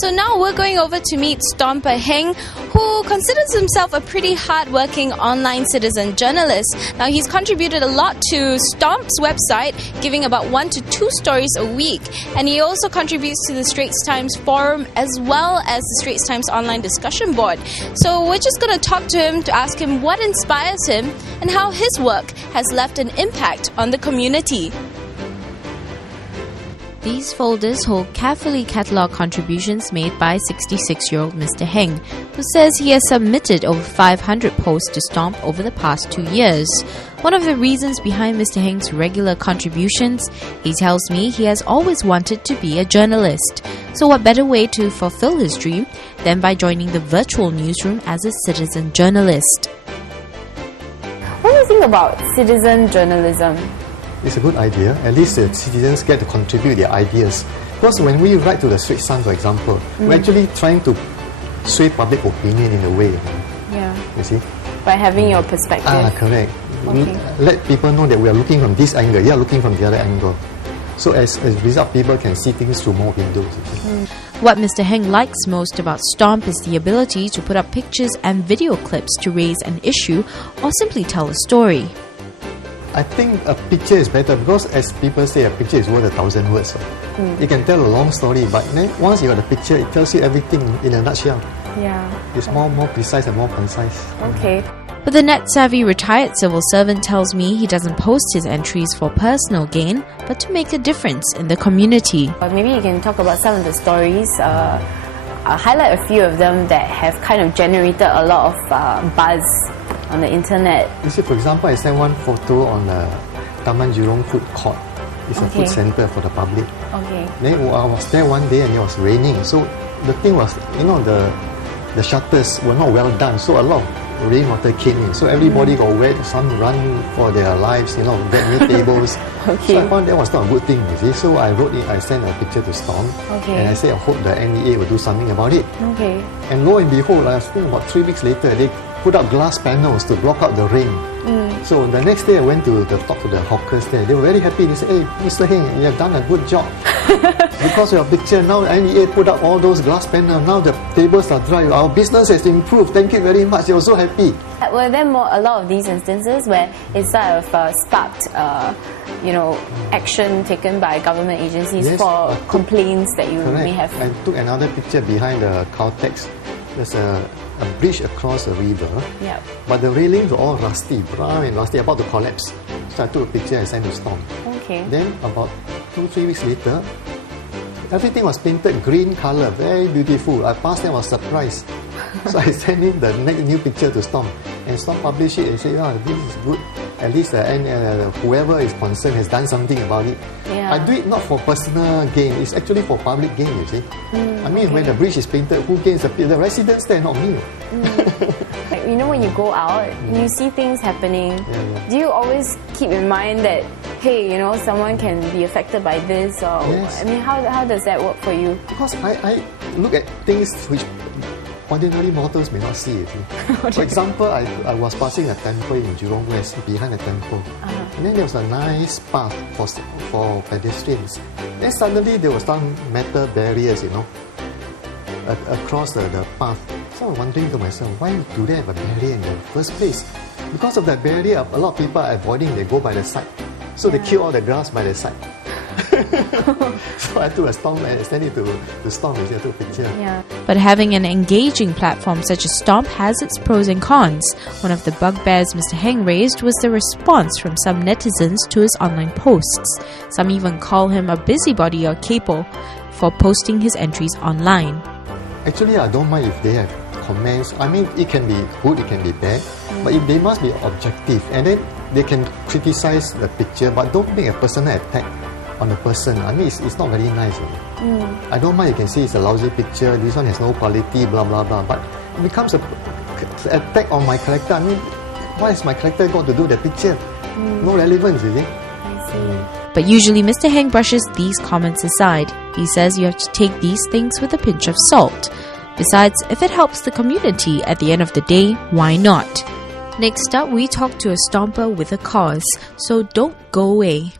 So now we're going over to meet Stomper Heng, who considers himself a pretty hard-working online citizen journalist. Now, he's contributed a lot to Stomp's website, giving about 1 to 2 stories a week. And he also contributes to the Straits Times forum as well as the Straits Times online discussion board. So we're just going to talk to him to ask him what inspires him and how his work has left an impact on the community. These folders hold carefully catalogued contributions made by 66-year-old Mr. Heng, who says he has submitted over 500 posts to Stomp over the past 2 years. One of the reasons behind Mr. Heng's regular contributions, he tells me he has always wanted to be a journalist. So what better way to fulfill his dream than by joining the virtual newsroom as a citizen journalist? What do you think about citizen journalism? It's a good idea. At least the citizens get to contribute their ideas. Because when we write to the Straits Times, for example, we're actually trying to sway public opinion in a way. Yeah. You see? By having your perspective. Correct. Okay. Let people know that we are looking from this angle, you are looking from the other angle. So as a result, people can see things through more windows. What Mr. Heng likes most about Stomp is the ability to put up pictures and video clips to raise an issue or simply tell a story. I think a picture is better because, as people say, a picture is worth 1,000 words. You can tell a long story, but then once you got a picture, it tells you everything in a nutshell. Yeah. It's more precise and more concise. Okay. But the net-savvy retired civil servant tells me he doesn't post his entries for personal gain, but to make a difference in the community. Maybe you can talk about some of the stories, highlight a few of them that have kind of generated a lot of buzz on the internet. You see, for example, I sent one photo on the Taman Jurong Food Court. It's a food center for the public. Okay. Then I was there one day and it was raining. So the thing was, the shutters were not well done. So a lot of rainwater came in. So everybody got wet. Some run for their lives, get near tables. Okay. So I found that was not a good thing, you see. So I wrote it, I sent a picture to Stomp. Okay. And I said, I hope the NEA will do something about it. Okay. And lo and behold, I think about 3 weeks later, they put up glass panels to block out the rain. So the next day I went to talk to the hawkers there. They were very happy. They said, hey, Mr. Heng, you have done a good job. Because of your picture, now NEA put up all those glass panels. Now the tables are dry. Our business has improved. Thank you very much. They were so happy. Were there a lot of these instances where it sort of sparked action taken by government agencies for complaints that you may have? I took another picture behind the Caltex. There's a bridge across a river, but the railings were all rusty, brown and rusty, about to collapse. So I took a picture and sent to Stomp. Okay. Then about 2-3 weeks later, everything was painted green color, very beautiful. I passed them, I was surprised. So I sent in the next new picture to Stomp, and Stomp published it and said, this is good. At least whoever is concerned has done something about it. Yeah. I do it not for personal gain, it's actually for public gain, you see. When the bridge is painted, who gains? The residents there, not me. When you go out, you see things happening. Do you always keep in mind that, hey, someone can be affected by this? Or Yes. How does that work for you? Because I look at things which ordinary mortals may not see. You see. For example, I was passing a temple in Jurong West, behind the temple. And then there was a nice path for pedestrians. Then suddenly there was some metal barriers, across the path. So I was wondering to myself, why do they have a barrier in the first place? Because of that barrier, a lot of people are avoiding, they go by the side. So they kill all the grass by the side. So I took a Stomp and sent it to Stomp and I took a picture. Yeah. But having an engaging platform such as Stomp has its pros and cons. One of the bugbears Mr. Heng raised was the response from some netizens to his online posts. Some even call him a busybody or capo for posting his entries online. Actually, I don't mind if they have comments. It can be good, it can be bad, but if they must be objective, and then they can criticize the picture, but don't make a personal attack on the person. It's not very nice. I don't mind, you can say it's a lousy picture, this one has no quality, blah blah blah, but it becomes an attack on my character. What has my character got to do with the picture? No relevance, is it? I see. But usually Mr. Heng brushes these comments aside. He says you have to take these things with a pinch of salt. Besides, if it helps the community at the end of the day, why not? Next up, we talk to a Stomper with a cause, so don't go away.